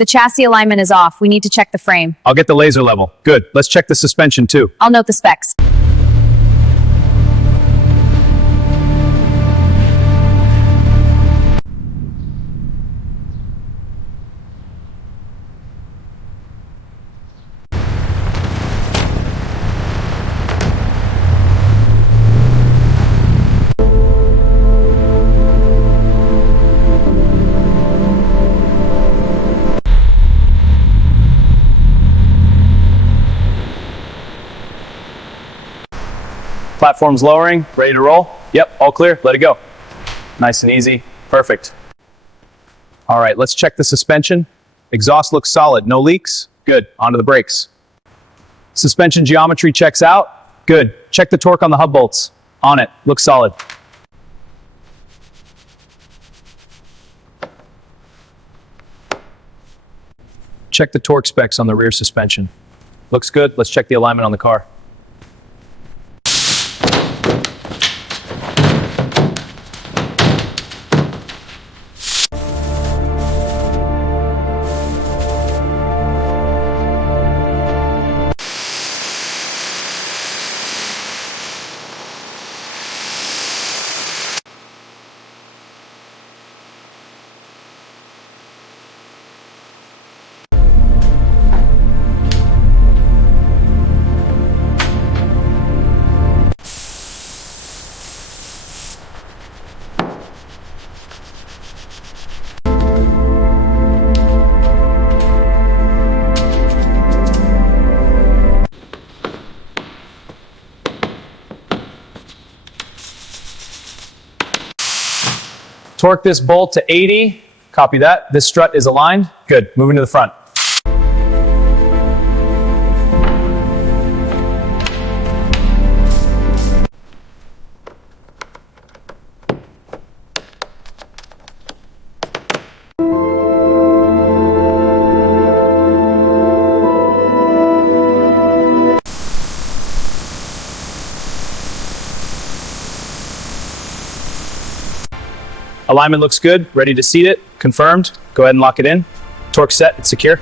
The chassis alignment is off. We need to check the frame. I'll get the laser level. Good. Let's check the suspension too. I'll note the specs. Platform's lowering, ready to roll. Yep, all clear, let it go. Nice and easy, perfect. All right, let's check the suspension. Exhaust looks solid, no leaks. Good, onto the brakes. Suspension geometry checks out. Good, check the torque on the hub bolts. On it, looks solid. Check the torque specs on the rear suspension. Looks good, let's check the alignment on the car. Torque this bolt to 80. Copy that. This strut is aligned. Good. Moving to the front. Alignment looks good, ready to seat it, confirmed. Go ahead and lock it in. Torque set, it's secure.